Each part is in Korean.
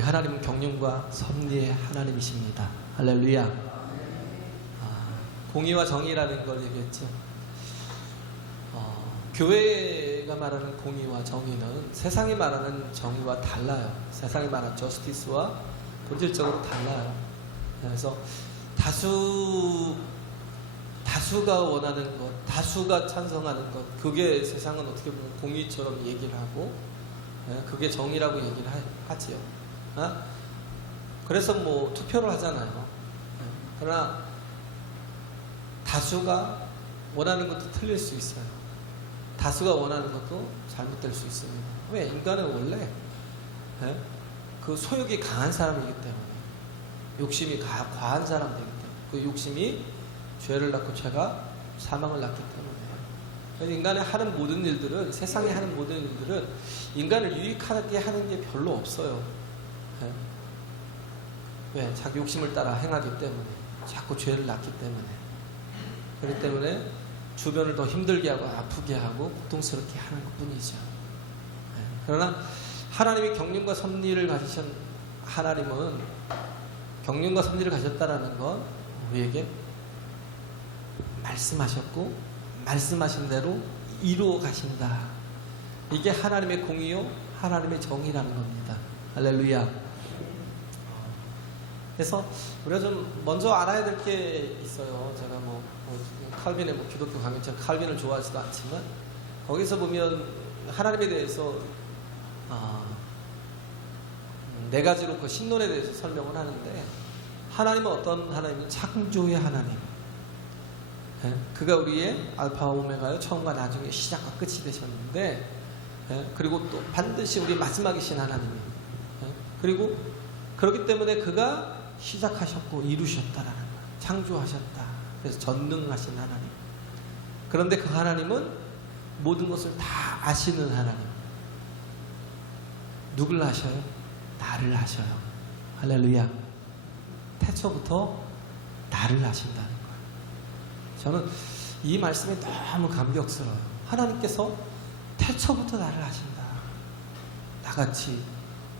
하나님은 경륜과 섭리의 하나님이십니다. 할렐루야. 공의와 정의라는 걸 얘기했죠. 교회가 말하는 공의와 정의는 세상이 말하는 정의와 달라요. 세상이 말하는 저스티스와 본질적으로 달라요. 그래서 다수가 원하는 것, 다수가 찬성하는 것, 그게 세상은 어떻게 보면 공의처럼 얘기를 하고, 그게 정의라고 얘기를 하지요. 그래서 뭐 투표를 하잖아요. 그러나 다수가 원하는 것도 틀릴 수 있어요. 다수가 원하는 것도 잘못될 수 있습니다. 왜? 인간은 원래 그 소욕이 강한 사람이기 때문에, 욕심이 과한 사람이기 때문에, 그 욕심이 죄를 낳고 죄가 사망을 낳기 때문에, 그래서 인간이 하는 모든 일들은, 세상에 하는 모든 일들은 인간을 유익하게 하는 게 별로 없어요. 왜? 자기 욕심을 따라 행하기 때문에, 자꾸 죄를 낳기 때문에, 그렇기 때문에 주변을 더 힘들게 하고 아프게 하고 고통스럽게 하는 것 뿐이죠. 그러나 하나님이 경륜과 섭리를 가지신 하나님은, 경륜과 섭리를 가졌다라는 건 우리에게 말씀하셨고 말씀하신 대로 이루어 가신다. 이게 하나님의 공의요 하나님의 정의라는 겁니다. 할렐루야. 그래서 우리가 좀 먼저 알아야 될 게 있어요. 제가 칼빈의 기독교 강연처럼 칼빈을 좋아하지도 않지만, 거기서 보면 하나님에 대해서 네 가지로 그 신론에 대해서 설명을 하는데, 하나님은 어떤 하나님은 창조의 하나님, 그가 우리의 알파와 오메가요, 처음과 나중에 시작과 끝이 되셨는데, 그리고 또 반드시 우리 마지막이신 하나님이에요. 그리고 그렇기 때문에 그가 시작하셨고 이루셨다라는 거예요. 창조하셨다. 그래서 전능하신 하나님. 그런데 그 하나님은 모든 것을 다 아시는 하나님. 누굴 아셔요? 나를 아셔요. 할렐루야. 태초부터 나를 아신다는 거예요. 저는 이 말씀이 너무 감격스러워요. 하나님께서 태초부터 나를 아신다. 나같이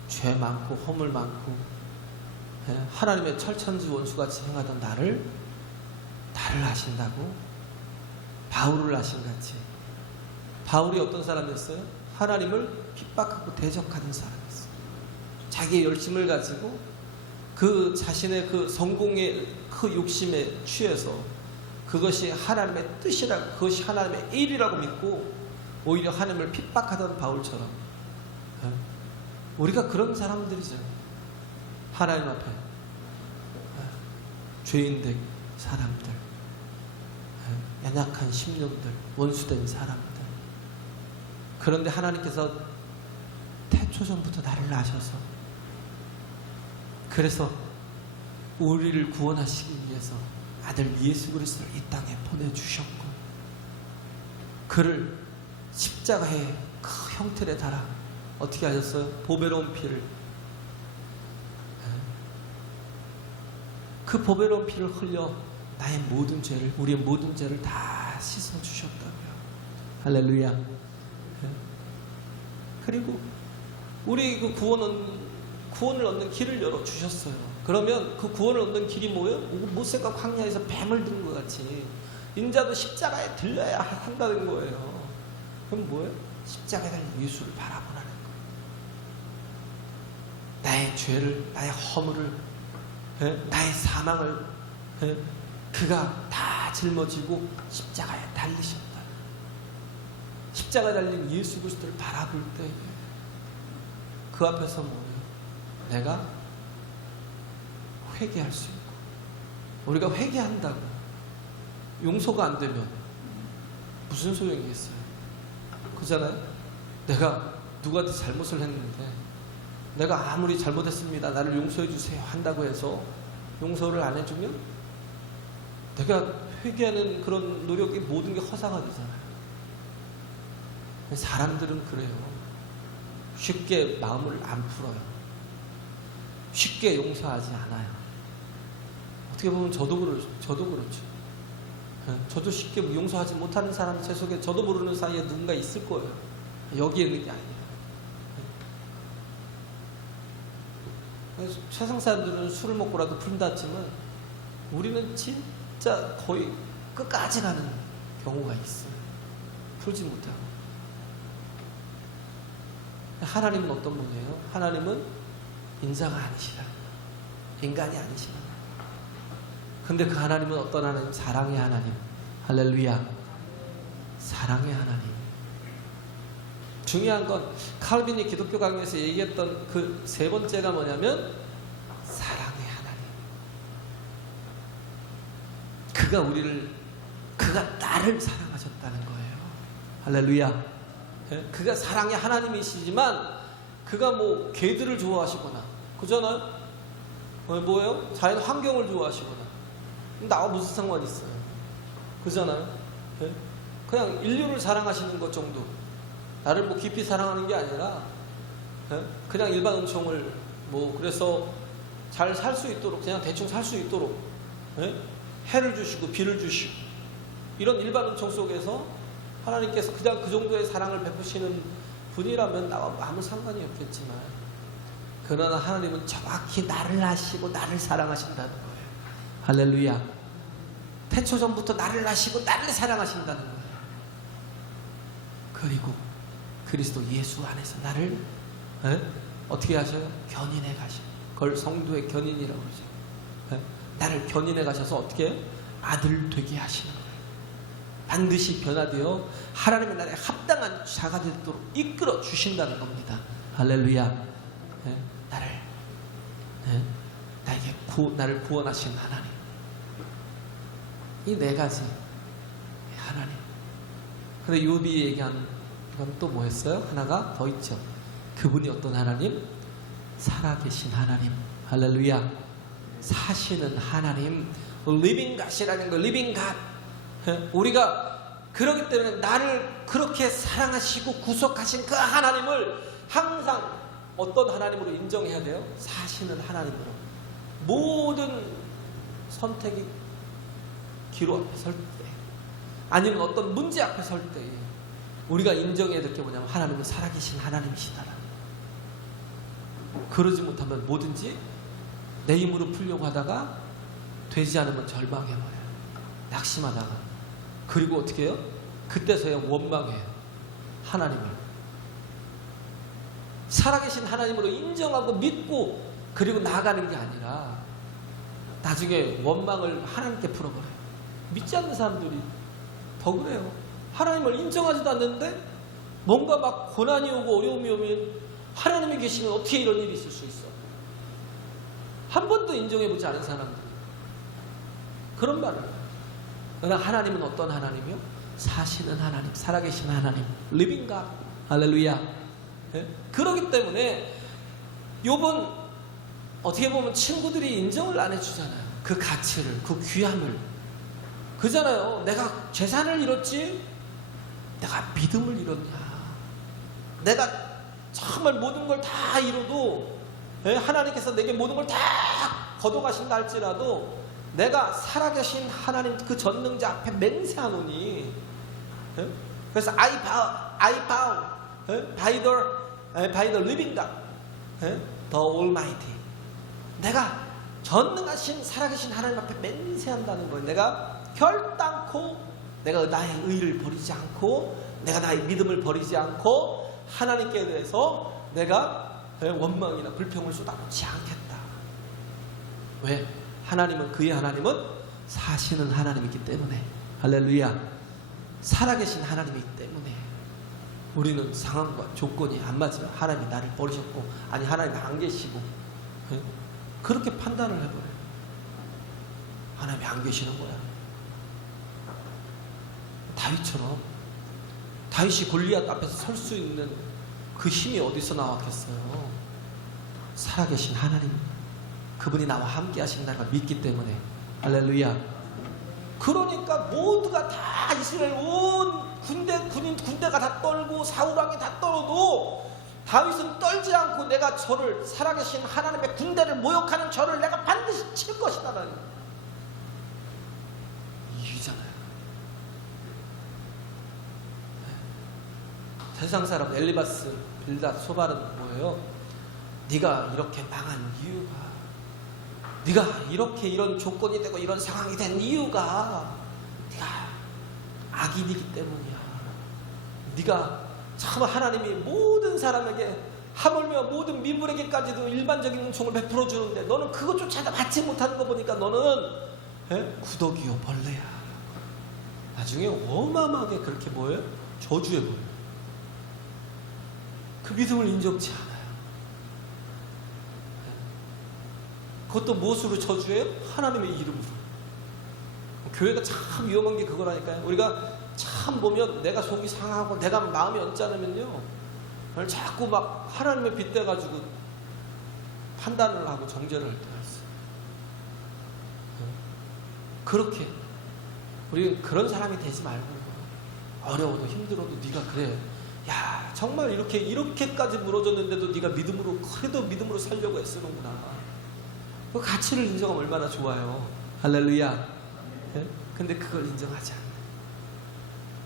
죄 많고 허물 많고 하나님의 철천지 원수같이 행하던 나를 아신다고? 바울을 아신같이. 바울이 어떤 사람이었어요? 하나님을 핍박하고 대적하는 사람이었어요. 자기의 열심을 가지고 그 자신의 그 성공의 그 욕심에 취해서 그것이 하나님의 뜻이라고, 그것이 하나님의 일이라고 믿고 오히려 하나님을 핍박하던 바울처럼 우리가 그런 사람들이죠. 하나님 앞에 죄인된 사람들, 연약한 심령들, 원수된 사람들. 그런데 하나님께서 태초전부터 나를 아셔서, 그래서 우리를 구원하시기 위해서 아들 예수 그리스도를 이 땅에 보내주셨고, 그를 십자가의 그 형틀에 달아 어떻게 하셨어요? 보배로운 피를, 그 보배로운 피를 흘려 나의 모든 죄를, 우리의 모든 죄를 다 씻어주셨다고요. 할렐루야. 그리고 우리 그 구원을 얻는 길을 열어주셨어요. 그러면 그 구원을 얻는 길이 뭐예요? 모세가 광야에서 뱀을 든 것 같이 인자도 십자가에 들려야 한다는 거예요. 그럼 뭐예요? 십자가에 달린 예수를 바라보라는 거예요. 나의 죄를, 나의 허물을, 나의 사망을 그가 다 짊어지고 십자가에 달리셨다. 십자가에 달린 예수 그리스도를 바라볼 때 그 앞에서 뭐예요? 내가 회개할 수 있고, 우리가 회개한다고 용서가 안 되면 무슨 소용이겠어요? 그잖아요? 내가 누구한테 잘못을 했는데 내가 아무리 잘못했습니다, 나를 용서해 주세요 한다고 해서 용서를 안 해주면 내가 회개하는 그런 노력이 모든 게 허사가 되잖아요. 사람들은 그래요. 쉽게 마음을 안 풀어요. 쉽게 용서하지 않아요. 어떻게 보면 저도 그렇죠. 저도 쉽게 용서하지 못하는 사람 제 속에 저도 모르는 사이에 누군가 있을 거예요. 여기에 있는 게 아니에요. 세상 사람들은 술을 먹고라도 푼다 했지만 우리는 진짜 거의 끝까지 가는 경우가 있어요. 풀지 못하고. 하나님은 어떤 분이에요? 하나님은 인자가 아니시라. 인간이 아니시라. 근데 그 하나님은 어떤 하나님? 사랑의 하나님. 할렐루야. 사랑의 하나님. 중요한 건 칼빈이 기독교 강의에서 얘기했던 그 세 번째가 뭐냐면 사랑의 하나님. 그가 나를 사랑하셨다는 거예요. 할렐루야. 그가 사랑의 하나님이시지만 그가 뭐 개들을 좋아하시거나 그잖아요. 뭐예요? 자연 환경을 좋아하시거나 나와 무슨 상관이 있어요? 그잖아요. 그냥 인류를 사랑하시는 것 정도. 나를 뭐 깊이 사랑하는 게 아니라 그냥 일반 은총을 뭐 그래서 잘 살 수 있도록 그냥 대충 살 수 있도록 해를 주시고 비를 주시고 이런 일반 은총 속에서 하나님께서 그냥 그 정도의 사랑을 베푸시는 분이라면 나와 아무 상관이 없겠지만 그러나 하나님은 정확히 나를 아시고 나를 사랑하신다는 거예요. 할렐루야. 태초 전부터 나를 아시고 나를 사랑하신다는 거예요. 그리고 그리스도 예수 안에서 나를 어떻게 하셔요? 견인해 가셔요. 그걸 성도의 견인이라고 그러죠. 나를 견인해 가셔서 어떻게 아들 되게 하시는 거예요. 반드시 변화되어 하나님의 나라에 합당한 자가 되도록 이끌어 주신다는 겁니다. 할렐루야. 나를 구원하신 하나님. 이 네 가지 하나님. 근데 욥이 얘기한 건 또 뭐였어요? 하나가 더 있죠. 그분이 어떤 하나님? 살아계신 하나님. 할렐루야. 사시는 하나님. living God이라는 거. living God. 우리가 그렇기 때문에 나를 그렇게 사랑하시고 구속하신 그 하나님을 항상 어떤 하나님으로 인정해야 돼요? 사시는 하나님으로. 모든 선택이 기로 앞에 설 때, 아니면 어떤 문제 앞에 설 때 우리가 인정해야 될 게 뭐냐면 하나님은 살아계신 하나님이시다라는. 그러지 못하면 뭐든지 내 힘으로 풀려고 하다가 되지 않으면 절망해버려요. 낙심하다가. 그리고 어떻게 해요? 그때서야 원망해요. 하나님을. 살아계신 하나님으로 인정하고 믿고 그리고 나아가는 게 아니라 나중에 원망을 하나님께 풀어버려요. 믿지 않는 사람들이 더 그래요. 하나님을 인정하지도 않는데 뭔가 막 고난이 오고 어려움이 오면 하나님이 계시면 어떻게 이런 일이 있을 수 있어? 한 번도 인정해보지 않은 사람들 그런 말을 해요. 그러나 하나님은 어떤 하나님이요? 사시는 하나님, 살아계신 하나님, living God. 할렐루야. 그러기 때문에 욥은 어떻게 보면 친구들이 인정을 안 해주잖아요. 그 가치를, 그 귀함을. 그잖아요. 내가 재산을 잃었지? 내가 믿음을 잃었냐? 내가 정말 모든 걸 다 잃어도 하나님께서 내게 모든 걸 다 걷어가신다 할지라도 내가 살아계신 하나님 그 전능자 앞에 맹세하노니. 그래서 I bow by the living God, the Almighty. 내가 전능하신 살아계신 하나님 앞에 맹세한다는 거예요. 내가 결단코 내가 나의 의를 버리지 않고 내가 나의 믿음을 버리지 않고 하나님께 대해서 내가 원망이나 불평을 쏟아놓지 않겠다. 왜? 그의 하나님은 사시는 하나님이기 때문에. 할렐루야. 살아계신 하나님이기 때문에 우리는 상황과 조건이 안 맞으면 하나님이 나를 버리셨고 아니 하나님이 안 계시고 그렇게 판단을 해버려요. 하나님이 안 계시는 거야. 다윗처럼 다윗이 골리앗 앞에서 설 수 있는 그 힘이 어디서 나왔겠어요? 살아계신 하나님, 그분이 나와 함께 하신다는 걸 믿기 때문에. 할렐루야. 그러니까 모두가 다 이스라엘 온 군대가 다 떨고 사울왕이 다 떨어도 다윗은 떨지 않고 내가 저를 살아계신 하나님의 군대를 모욕하는 저를 내가 반드시 칠 것이다라는 이유잖아요. 세상 사람 엘리바스, 빌닷, 소발은 뭐예요? 네가 이렇게 망한 이유가, 네가 이렇게 이런 조건이 되고 이런 상황이 된 이유가 네가 악인이기 때문이야. 네가 참 하나님이 모든 사람에게 하물며 모든 민물에게까지도 일반적인 은총을 베풀어 주는데 너는 그것조차도 받지 못하는 거 보니까 너는 구더기요 벌레야. 나중에 어마어마하게 그렇게 뭐예요? 저주해 버려요. 그 믿음을 인정치 않아요. 그것도 무엇으로 저주해요? 하나님의 이름으로. 교회가 참 위험한 게 그거라니까요. 우리가 참 보면 내가 속이 상하고 내가 마음이 언짢으면요, 자꾸 막 하나님의 빗대가지고 판단을 하고 정죄를 할 때가 있어요. 그렇게 우리 그런 사람이 되지 말고, 어려워도 힘들어도 네가 그래, 야 정말 이렇게까지 무너졌는데도 네가 믿음으로, 그래도 믿음으로 살려고 애쓰는구나. 그 가치를 인정하면 얼마나 좋아요. 할렐루야. 근데 그걸 인정하지 않아요.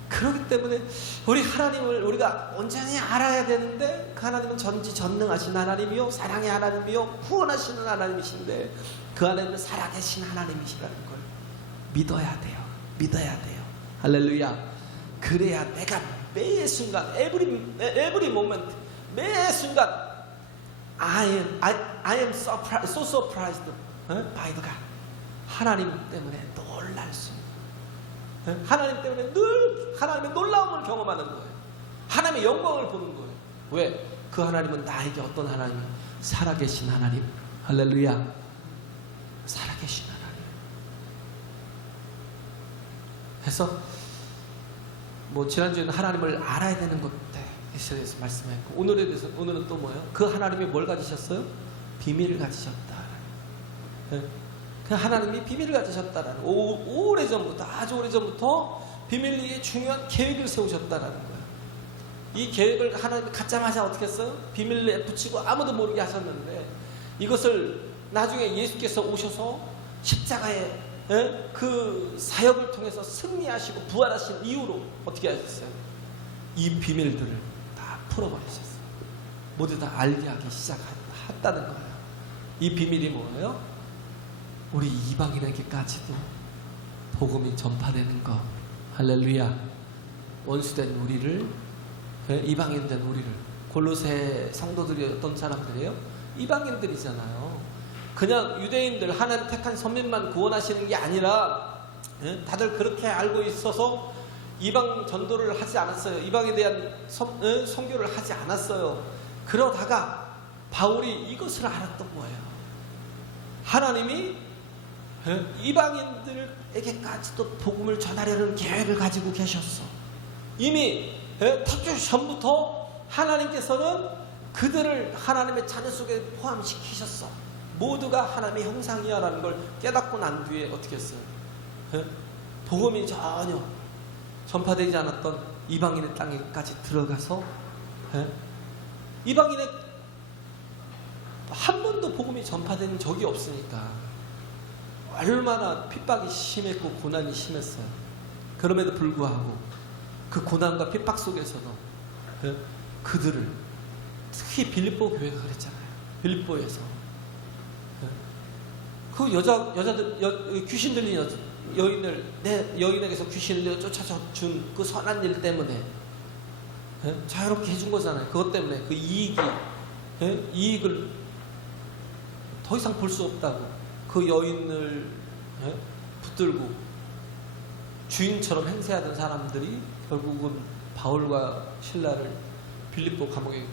그렇기 때문에 우리 하나님을 우리가 온전히 알아야 되는데, 그 하나님은 전지전능하신 하나님이요, 사랑의 하나님이요, 구원하시는 하나님이신데 그 안에는 살아계신 하나님이시라는 걸 믿어야 돼요. 믿어야 돼요. 할렐루야. 그래야 내가 매 순간, every moment, 매 순간 I am so surprised by the God. 하나님 때문에 놀랄 수 있는, 하나님 때문에 늘 하나님의 놀라움을 경험하는 거예요. 하나님의 영광을 보는 거예요. 왜? 그 하나님은 나에게 어떤 하나님? 살아계신 하나님. 할렐루야. 살아계신 하나님. 그래서 지난주에는 하나님을 알아야 되는 것에 대해서 말씀했고, 오늘은 또 뭐예요? 그 하나님이 뭘 가지셨어요? 비밀을 가지셨다. 그 하나님이 비밀을 가지셨다라는, 오래전부터, 아주 오래전부터 비밀리에 중요한 계획을 세우셨다라는 거예요. 이 계획을 하나님이 갖자마자 어떻게 했어요? 비밀리에 붙이고 아무도 모르게 하셨는데, 이것을 나중에 예수께서 오셔서 십자가에 그 사역을 통해서 승리하시고 부활하신 이후로 어떻게 하셨어요? 이 비밀들을 다 풀어버리셨어요. 모두 다 알게 하기 시작했다는 거예요. 이 비밀이 뭐예요? 우리 이방인에게까지도 복음이 전파되는 것. 할렐루야. 원수된 우리를, 이방인된 우리를, 골로새 성도들이 어떤 사람들이에요? 이방인들이잖아요. 그냥 유대인들, 하나님 택한 선민만 구원하시는 게 아니라 다들 그렇게 알고 있어서 이방 전도를 하지 않았어요. 이방에 대한 선교를 하지 않았어요. 그러다가 바울이 이것을 알았던 거예요. 하나님이 이방인들에게까지도 복음을 전하려는 계획을 가지고 계셨어. 이미 태초시 전부터 하나님께서는 그들을 하나님의 자녀 속에 포함시키셨어. 모두가 하나님의 형상이야라는 걸 깨닫고 난 뒤에 어떻게 했어요? 복음이 전혀 전파되지 않았던 이방인의 땅에까지 들어가서, 이방인의 한 번도 복음이 전파된 적이 없으니까 얼마나 핍박이 심했고 고난이 심했어요. 그럼에도 불구하고 그 고난과 핍박 속에서도 그들을, 특히 빌립보 교회가 그랬잖아요. 빌립보에서 그 여자들, 귀신 들린 여인을, 내 여인에게서 귀신을 쫓아준 그 선한 일 때문에 자유롭게 해준 거잖아요. 그것 때문에 그 이익을 더 이상 볼 수 없다고 그 여인을 붙들고 주인처럼 행세하던 사람들이 결국은 바울과 실라를 빌립보 감옥에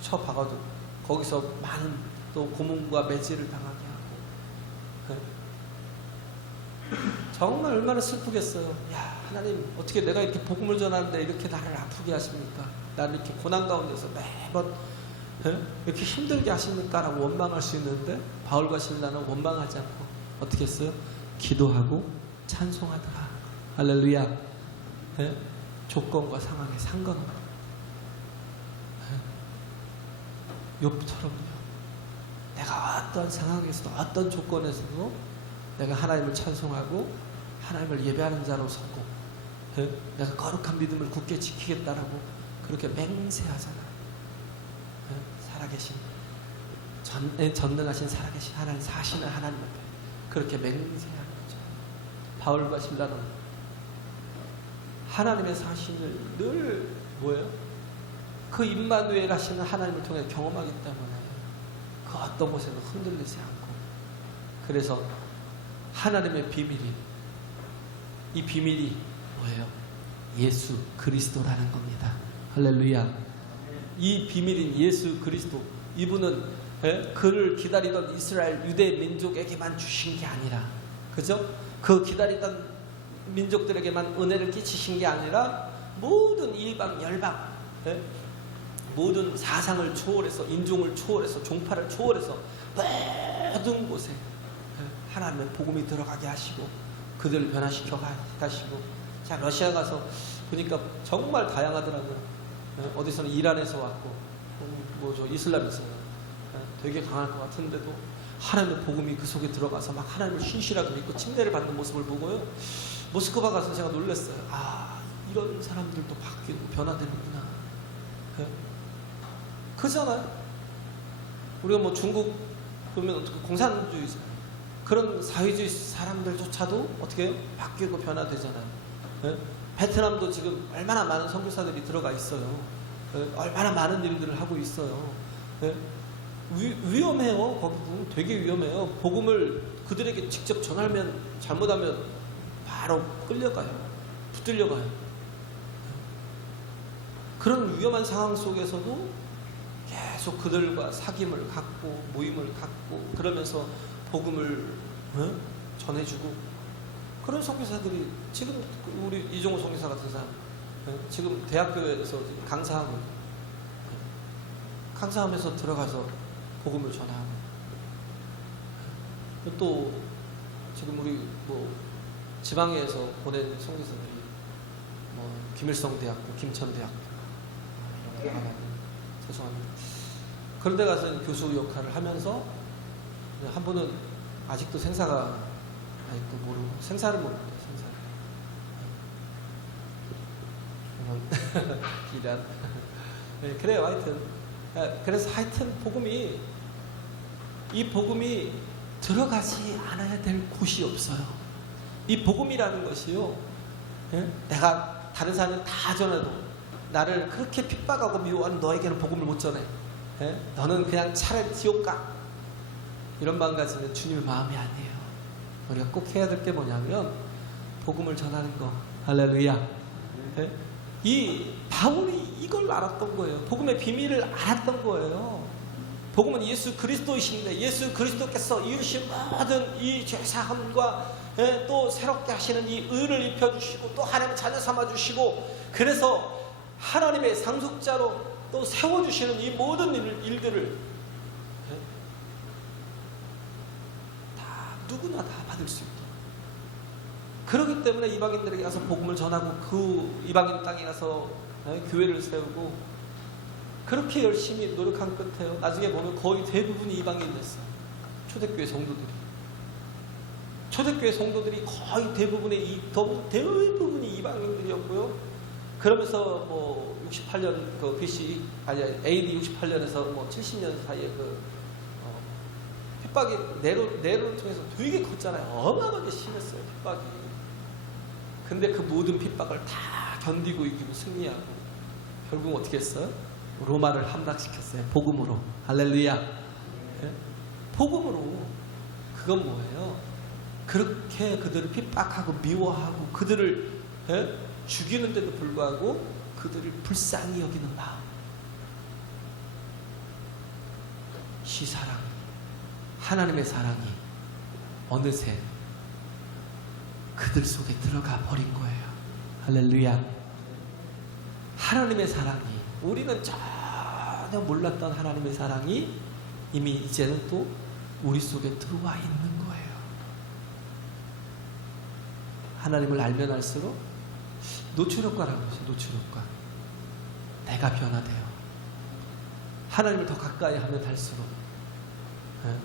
쳐박아도 거기서 많은 또 고문과 매질을 당하게 하고, 정말 얼마나 슬프겠어요. 야, 하나님 어떻게 내가 이렇게 복음을 전하는데 이렇게 나를 아프게 하십니까? 나를 이렇게 고난 가운데서 매번 이렇게 힘들게 하십니까? 라고 원망할 수 있는데, 바울과 실라는 원망하지 않고 어떻게 했어요? 기도하고 찬송하더라. 할렐루야. 조건과 상황에 상관없는 욥처럼요. 내가 어떤 상황에서도 어떤 조건에서도 내가 하나님을 찬송하고 하나님을 예배하는 자로 서고 내가 거룩한 믿음을 굳게 지키겠다라고 그렇게 맹세하잖아요. 살아계신 전능하신 살아계신 하나님, 사시는 하나님 앞에 그렇게 맹세하는 거죠. 바울과 실라는 하나님의 사신을 늘 뭐예요? 그 임마누엘 하시는 하나님을 통해 경험하기 때문에 그 어떤 곳에도 흔들리지 않고, 그래서 하나님의 비밀이, 이 비밀이 뭐예요? 예수 그리스도라는 겁니다. 할렐루야. 이 비밀인 예수 그리스도, 이분은 그를 기다리던 이스라엘 유대 민족에게만 주신 게 아니라, 그죠? 그 기다리던 민족들에게만 은혜를 끼치신 게 아니라 모든 일방 열방, 모든 사상을 초월해서, 인종을 초월해서, 종파를 초월해서 모든 곳에 하나님의 복음이 들어가게 하시고 그들을 변화시켜 가시고. 자, 러시아 가서 보니까 정말 다양하더라고요. 어디서는 이란에서 왔고, 뭐 저 이슬람에서 되게 강할 것 같은데도 하나님의 복음이 그 속에 들어가서 막 하나님을 신실하게 믿고 침례를 받는 모습을 보고요, 모스크바 가서 제가 놀랐어요. 아, 이런 사람들도 바뀌고 변화되는구나. 그잖아요. 우리가 뭐 중국 보면 어떻게 공산주의잖아요. 그런 사회주의 사람들조차도 어떻게 해요? 바뀌고 변화되잖아요. 베트남도 지금 얼마나 많은 선교사들이 들어가 있어요. 얼마나 많은 일들을 하고 있어요. 위험해요. 거기 보면 되게 위험해요. 복음을 그들에게 직접 전하면, 잘못하면 바로 끌려가요. 붙들려가요. 그런 위험한 상황 속에서도 계속 그들과 사귐을 갖고 모임을 갖고 그러면서 복음을 전해주고, 그런 선교사들이 지금 우리 이종호 선교사 같은 사람 지금 대학교에서 강사하면서 들어가서 복음을 전하고, 또 지금 우리 뭐 지방에서 보낸 선교사들이 뭐 김일성대학교, 김천대학교, 죄송합니다. 그런 데 가서 교수 역할을 하면서, 한 분은 아직도 생사가 아직도 모르고, 생사를 모릅니다. 생사를. 기란. 네, 그래요. 하여튼. 그래서 하여튼 이 복음이 들어가지 않아야 될 곳이 없어요. 이 복음이라는 것이요, 내가 다른 사람은 다 전해도 나를 그렇게 핍박하고 미워하는 너에게는 복음을 못 전해. 너는 그냥 차라리 지옥 가. 이런 마음 가지면 주님의 마음이 아니에요. 우리가 꼭 해야 될 게 뭐냐면 복음을 전하는 거. 할렐루야. 이 바울이 이걸 알았던 거예요. 복음의 비밀을 알았던 거예요. 복음은 예수 그리스도이신데, 예수 그리스도께서 이루신 모든 이 죄사함과 또 새롭게 하시는 이 의를 입혀주시고 또 하나님의 자녀 삼아주시고, 그래서 하나님의 상속자로 또 세워주시는 이 모든 일들을 다 누구나 다 받을 수 있다. 그렇기 때문에 이방인들에게 가서 복음을 전하고 그 이방인 땅에 가서 교회를 세우고 그렇게 열심히 노력한 끝에요, 나중에 보면 거의 대부분이 이방인이었어요. 초대교회 성도들이 거의 대부분이 이방인들이었고요. 그러면서 뭐 68년 그 BC 아니 AD 68년에서 뭐 70년 사이에 핍박이 네로를 통해서 되게 컸잖아요. 어마어마하게 심했어요, 핍박이. 근데 그 모든 핍박을 다 견디고 이기고 승리하고 결국 어떻게 했어요? 로마를 함락시켰어요. 복음으로. 할렐루야. 복음으로. 그건 뭐예요? 그렇게 그들을 핍박하고 미워하고 그들을 죽이는데도 불구하고 그들을 불쌍히 여기는 마음. 이 사랑, 하나님의 사랑이 어느새 그들 속에 들어가 버린 거예요. 할렐루야. 하나님의 사랑이, 우리는 전혀 몰랐던 하나님의 사랑이 이미 이제는 또 우리 속에 들어와 있는 거예요. 하나님을 알면 알수록 노출 효과라고 그러죠. 노출 효과. 내가 변화돼요. 하나님을 더 가까이 하면 할수록. 예.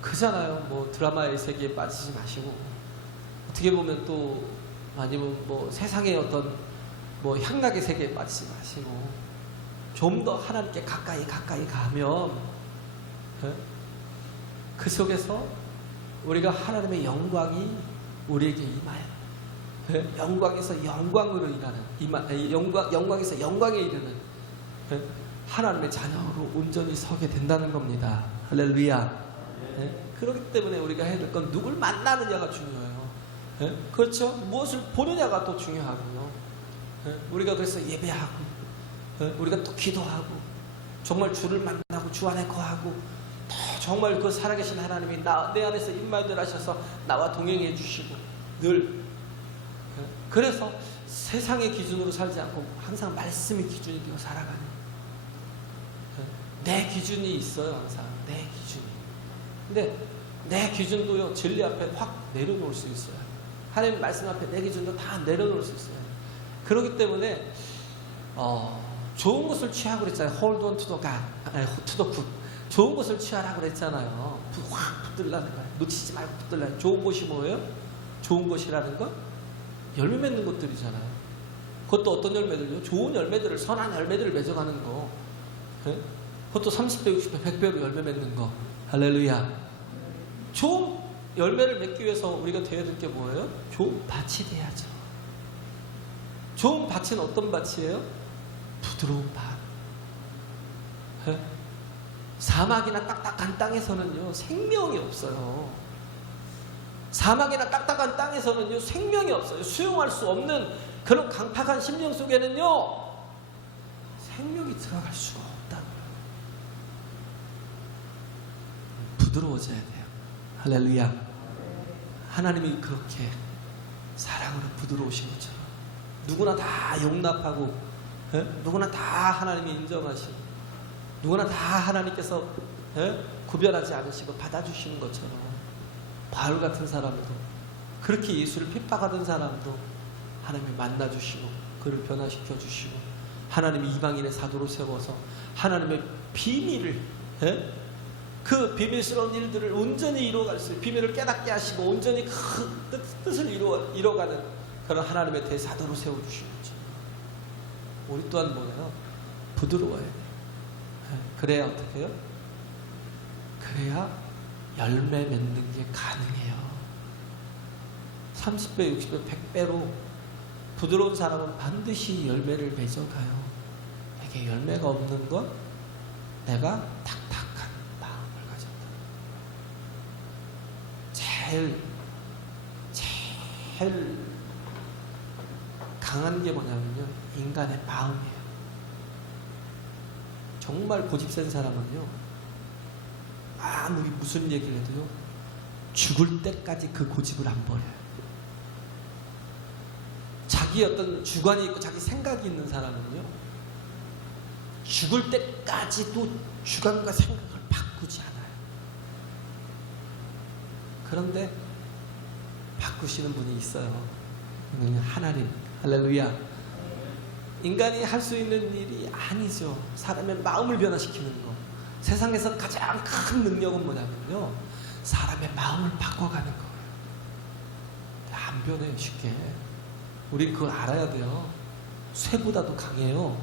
그잖아요. 뭐 드라마의 세계에 빠지지 마시고, 어떻게 보면 또 아니면 뭐 세상의 어떤 뭐 향락의 세계에 빠지지 마시고, 좀 더 하나님께 가까이 가면 그 속에서 우리가 하나님의 영광이 우리에게 임하여 영광에서 영광으로 영광에서 영광에 이르는 하나님의 자녀로 온전히 서게 된다는 겁니다. 할렐루야. 그렇기 때문에 우리가 해야 될 건 누굴 만나느냐가 중요해요. 그렇죠? 무엇을 보느냐가 또 중요하고요. 우리가 그래서 예배하고, 우리가 또 기도하고, 정말 주를 만나고 주 안에 거하고, 정말 그 살아계신 하나님이 내 안에서 임마들 하셔서 나와 동행해 주시고, 늘 그래서 세상의 기준으로 살지 않고 항상 말씀의 기준이 되어 살아가는, 내 기준이 있어요. 항상 내 기준이. 근데 내 기준도요, 진리 앞에 확 내려놓을 수 있어요. 하나님 말씀 앞에 내 기준도 다 내려놓을 수 있어요. 그렇기 때문에 좋은 것을 취하고 그랬잖아요. Hold on to the God, to the good. 좋은 것을 취하라고 그랬잖아요. 확 붙들라는 거예요. 놓치지 말고 붙들라는. 좋은 것이 뭐예요? 좋은 것이라는 건 열매 맺는 것들이잖아요. 그것도 어떤 열매들요? 좋은 열매들을, 선한 열매들을 맺어가는 거. 그것도 30배, 60배, 100배로 열매 맺는 거. 할렐루야. 좋은 열매를 맺기 위해서 우리가 되어야 될 게 뭐예요? 좋은 밭이 돼야죠. 좋은 밭은 어떤 밭이에요? 부드러운 밭. 사막이나 딱딱한 땅에서는요, 생명이 없어요. 사막이나 딱딱한 땅에서는요, 생명이 없어요. 수용할 수 없는 그런 강팍한 심령 속에는요, 생명이 들어갈 수가 없다는 거예요. 부드러워져야 돼요. 할렐루야. 하나님이 그렇게 사랑으로 부드러우신 것처럼 누구나 다 용납하고, 누구나 다 하나님이 인정하시고, 누구나 다 하나님께서 구별하지 않으시고 받아주시는 것처럼, 바울 같은 사람도, 그렇게 예수를 핍박하던 사람도 하나님이 만나주시고 그를 변화시켜 주시고, 하나님이 이방인의 사도로 세워서 하나님의 비밀을, 그 비밀스러운 일들을 온전히 이루어갈 수 있는, 비밀을 깨닫게 하시고 온전히 그 뜻을 이루어가는 그런 하나님의 대사도로 세워주시는 거죠. 우리 또한 뭐예요? 부드러워야 돼요. 그래야 어떻게 해요? 그래야 열매 맺는 게 가능해요. 30배, 60배, 100배로 부드러운 사람은 반드시 열매를 맺어가요. 이게 열매가 없는 건 내가 탁탁한 마음을 가졌다. 제일 강한 게 뭐냐면요, 인간의 마음이에요. 정말 고집센 사람은요, 아무리 무슨 얘기를 해도요, 죽을 때까지 그 고집을 안 버려요. 자기 어떤 주관이 있고 자기 생각이 있는 사람은요, 죽을 때까지도 주관과 생각을 바꾸지 않아요. 그런데 바꾸시는 분이 있어요. 하나님. 할렐루야. 인간이 할 수 있는 일이 아니죠. 사람의 마음을 변화시키는 거. 세상에서 가장 큰 능력은 뭐냐면요, 사람의 마음을 바꿔가는 거예요. 안 변해요, 쉽게. 우린 그걸 알아야 돼요. 쇠보다도 강해요.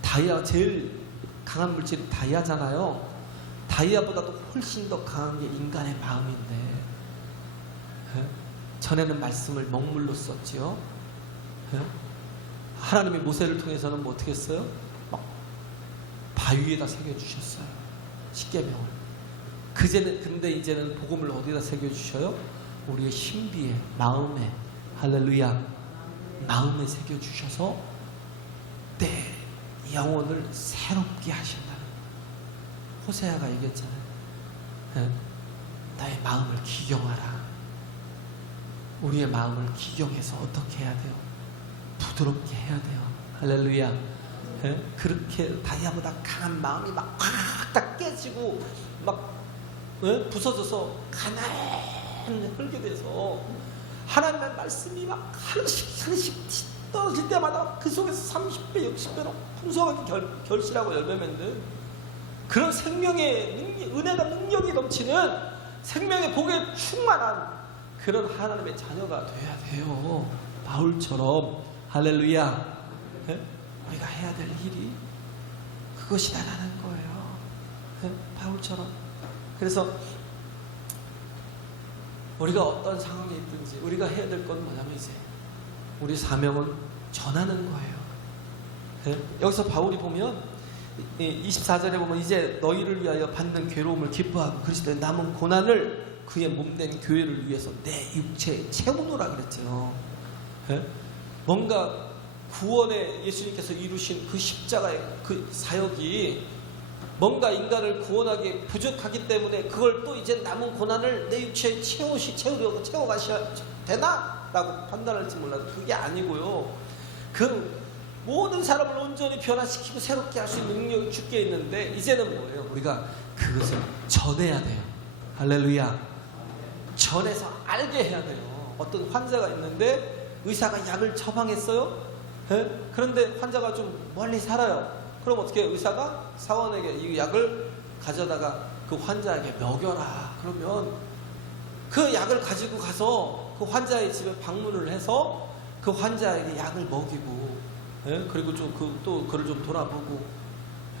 다이아, 제일 강한 물질이 다이아잖아요. 다이아보다도 훨씬 더 강한 게 인간의 마음인데, 전에는 말씀을 먹물로 썼지요. 하나님이 모세를 통해서는 뭐 어떻게 했어요? 막 바위에다 새겨주셨어요. 십계명을. 근데 이제는 복음을 어디다 새겨주셔요? 우리의 신비에, 마음에. 할렐루야. 마음에 새겨주셔서 내 영혼을 새롭게 하신다는 거예요. 호세아가 얘기했잖아요. 나의 마음을 기경하라. 우리의 마음을 기경해서 어떻게 해야 돼요? 부드럽게 해야 돼요. 할렐루야. 그렇게 다이아보다 강한 마음이 막 다 깨지고 막 부서져서 가난한 흙이 돼서 하나님의 말씀이 막 하나씩 떨어질 때마다 그 속에서 30배, 60배로 풍성하게 결실하고 열매 맺는 그런 생명의 은혜가 능력이 넘치는 생명의 복에 충만한 그런 하나님의 자녀가 돼야 돼요. 바울처럼. 할렐루야. 네? 우리가 해야 될 일이 그것이다라는 거예요. 네? 바울처럼. 그래서 우리가 어떤 상황에 있든지 우리가 해야 될 건 뭐냐면 이제 우리 사명은 전하는 거예요. 네? 여기서 바울이 보면 24절에 보면 이제 너희를 위하여 받는 괴로움을 기뻐하고 그리스도의 남은 고난을 그의 몸된 교회를 위해서 내 육체에 채우노라 그랬죠. 네? 뭔가 구원에 예수님께서 이루신 그 십자가의 그 사역이 뭔가 인간을 구원하기 부족하기 때문에 그걸 또 이제 남은 고난을 내 육체에 채우려고 채워가셔야 되나? 라고 판단할지 몰라도 그게 아니고요. 그 모든 사람을 온전히 변화시키고 새롭게 할 수 있는 능력이 주께 있는데 이제는 뭐예요? 우리가 그것을 전해야 돼요. 할렐루야. 전해서 알게 해야 돼요. 어떤 환자가 있는데 의사가 약을 처방했어요. 네? 그런데 환자가 좀 멀리 살아요. 그럼 어떻게 해요? 의사가 사원에게 이 약을 가져다가 그 환자에게 먹여라. 그러면 그 약을 가지고 가서 그 환자의 집에 방문을 해서 그 환자에게 약을 먹이고, 예? 그리고 좀 또 그를 좀 돌아보고,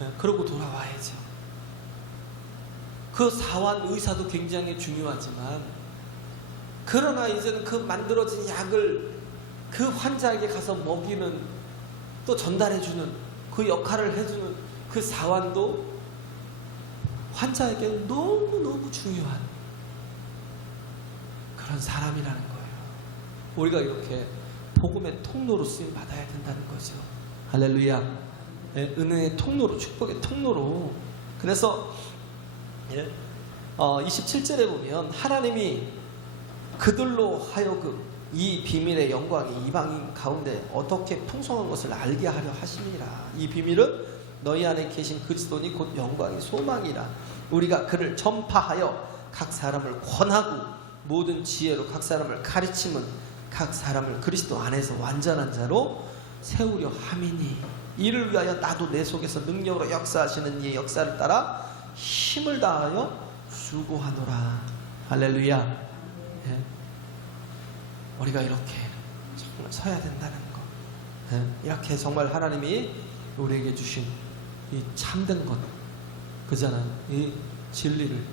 예? 그러고 돌아와야죠. 그 사원 의사도 굉장히 중요하지만, 그러나 이제는 그 만들어진 약을 그 환자에게 가서 먹이는, 또 전달해주는 그 역할을 해주는 그 사원도 환자에게 너무너무 중요한 그런 사람이라는 거예요. 우리가 이렇게 복음의 통로로 쓰임 받아야 된다는 거죠. 할렐루야. 네, 은혜의 통로로, 축복의 통로로. 그래서 27절에 보면 하나님이 그들로 하여금 이 비밀의 영광이 이방인 가운데 어떻게 풍성한 것을 알게 하려 하심이라. 이 비밀은 너희 안에 계신 그리스도니 곧 영광이 소망이라. 우리가 그를 전파하여 각 사람을 권하고 모든 지혜로 각 사람을 가르침은 각 사람을 그리스도 안에서 완전한 자로 세우려 함이니 이를 위하여 나도 내 속에서 능력으로 역사하시는 이의 역사를 따라 힘을 다하여 수고하노라. 할렐루야. 예. 우리가 이렇게 정말 서야 된다는 것. 예. 이렇게 정말 하나님이 우리에게 주신 이 참된 것, 그잖아요. 이 진리를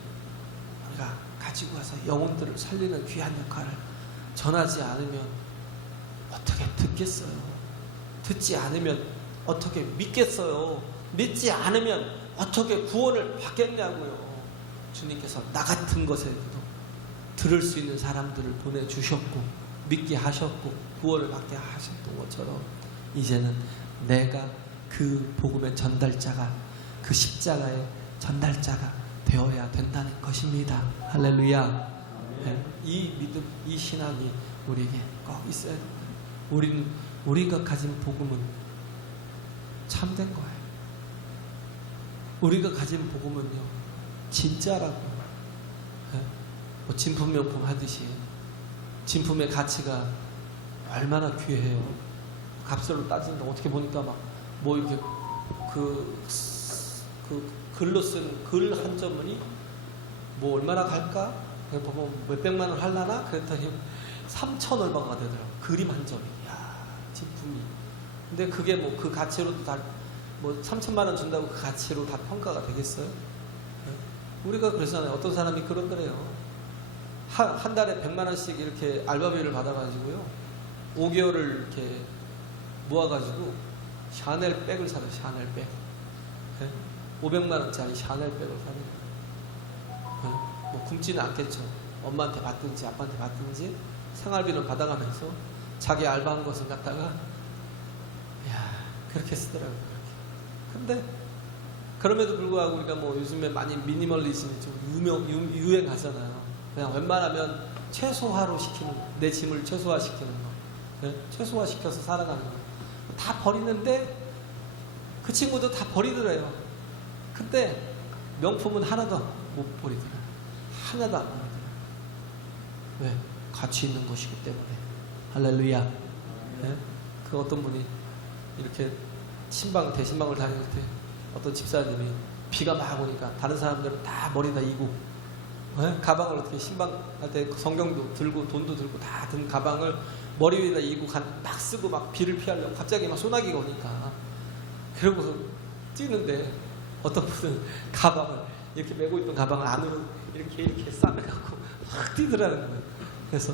우리가 가지고 와서 영혼들을 살리는 귀한 역할을 전하지 않으면 어떻게 듣겠어요? 듣지 않으면 어떻게 믿겠어요? 믿지 않으면 어떻게 구원을 받겠냐고요. 주님께서 나 같은 것에도 들을 수 있는 사람들을 보내주셨고 믿게 하셨고 구원을 받게 하셨던 것처럼 이제는 내가 그 복음의 전달자가, 그 십자가의 전달자가 되어야 된다는 것입니다. 할렐루야. 네, 이 믿음, 이 신앙이 우리에게 꼭 있어야 됩니다. 우리가 가진 복음은 참된 거예요. 우리가 가진 복음은요 진짜라고. 네? 뭐 진품명품 하듯이 진품의 가치가 얼마나 귀해요. 값으로 따진다. 어떻게 보니까 막 뭐 이렇게 그 글로 쓴 글 한 점이 뭐 얼마나 갈까? 보면 몇백만 원 할라나? 그랬더니 3천 얼마가 되더라고. 그림 한 점이. 야, 진품이. 근데 그게 뭐 그 가치로도 다 뭐 3천만 원 준다고 그 가치로 다 평가가 되겠어요? 네? 우리가 그러잖아요. 어떤 사람이 그러더래요. 한 달에 100만 원씩 이렇게 알바비를 받아가지고요. 5개월을 이렇게 모아가지고 샤넬 백을 사요. 샤넬 백. 네? 500만 원짜리 샤넬 백을 사는 거예요. 네? 뭐 굶지는 않겠죠. 엄마한테 받든지 아빠한테 받든지 생활비를 받아가면서 자기 알바한 것을 갖다가 야 그렇게 쓰더라고요. 근데 그럼에도 불구하고 우리가 뭐 요즘에 많이 미니멀리즘이 좀 유행하잖아요. 그냥 웬만하면 최소화로 시키는 거, 내 짐을 최소화시키는 거, 네? 최소화시켜서 살아가는 거. 다 버리는데 그 친구도 다 버리더래요. 근데 명품은 하나도 못 버리더래요. 하나도 안 버리더래요. 왜? 같이 있는 것이기 때문에. 할렐루야. 예? 그 어떤 분이 이렇게 대신방을 다닐 때 어떤 집사님이 비가 막 오니까 다른 사람들은 다 머리다 이고, 예? 가방을 어떻게 신방할 때 성경도 들고 돈도 들고 다 든 가방을 머리 위에다 이고 막 쓰고 막 비를 피하려고 갑자기 막 소나기가 오니까 그러고서 뛰는데 어떤 분은 가방을 이렇게 메고 있던 가방을 안으로 이렇게 싸매갖고 확 뛰더라는 거예요. 그래서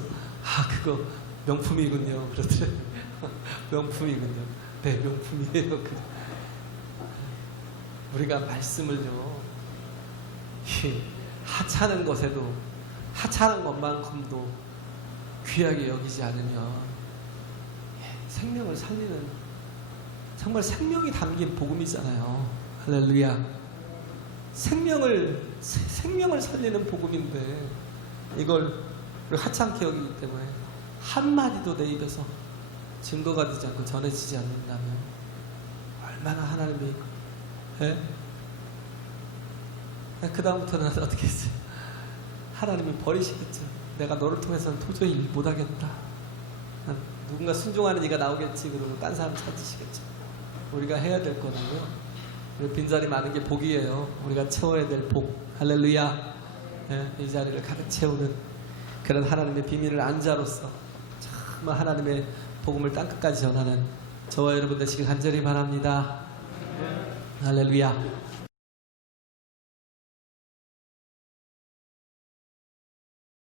그거 명품이군요 그러더래요. 명품이군요. 네, 명품이에요. 우리가 말씀을요, 하찮은 것에도 하찮은 것만큼도 귀하게 여기지 않으면 생명을 살리는, 정말 생명이 담긴 복음이잖아요. 할렐루야. 생명을 살리는 복음인데 이걸 하찮게 여기기 때문에 한마디도 내 입에서 증거가 되지 않고 전해지지 않는다면 얼마나 하나님이 그 다음부터는 어떻게 했어요? 하나님이 버리시겠죠. 내가 너를 통해서는 도저히 일 못하겠다. 누군가 순종하는 이가 나오겠지. 그러면 딴 사람 찾으시겠죠. 우리가 해야 될 거는요, 우리 빈자리 많은 게 복이에요. 우리가 채워야 될 복. 할렐루야. 이 자리를 가득 채우는 그런 하나님의 비밀을 안 자로서 정말 하나님의 복음을 땅끝까지 전하는 저와 여러분 되시길 간절히 바랍니다. 할렐루야.